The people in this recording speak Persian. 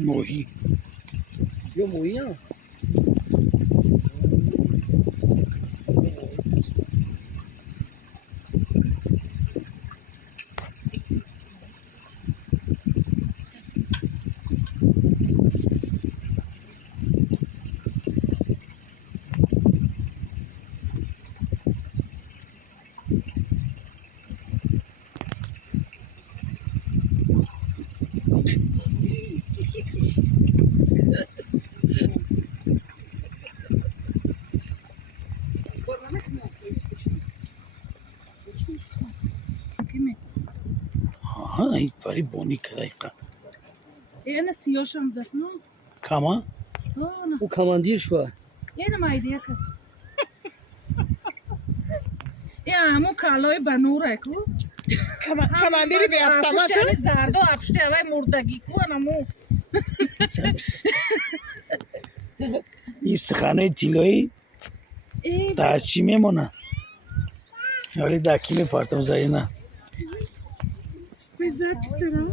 موهی یا مویی ها این پاری بونی کدایقا اینه سیاهشم دست نه کما او کماندیر شو اینه مایدیه کش این همون کالای بنوره کو کماندیری به افتامات پشتی زرد و پشتی همه مردگی کو همون این سخانه جلوی در چی میمونه ولی در کی میپارتم زایی نه بزرگ استرا